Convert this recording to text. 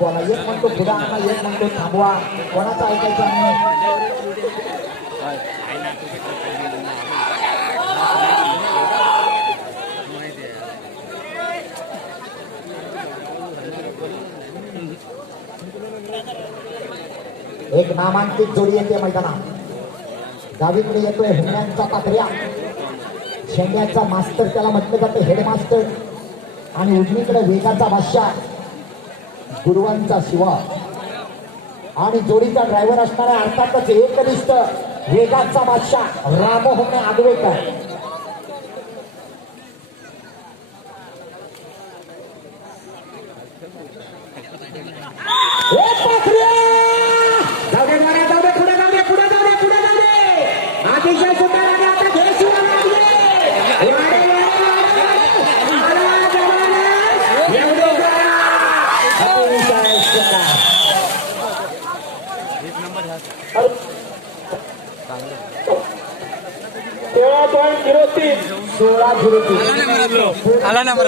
बोला एक म्हणतो पुढे आणा, एक म्हणतो थांबवा. कोणाचा ऐकायचा नाही. एक नामांकित जोडी येते मैदानात. डावीकडे येतोय हुंड्यांचा पात्र्या, शेंड्याचा मास्तर त्याला म्हटलं जातं, हेडमास्टर. आणि उजवीकडे वेगाचा बादशाह, गुरुवांचा शिवा. आणि जोडीचा ड्रायव्हर असणारा अर्थातच एकनिष्ठ वेगाचा बादशाह रामोहन आगवेकर. अतिशय सुंदर आणि आता घेशीला लागले. तेव्हा 16:03 आला नंबर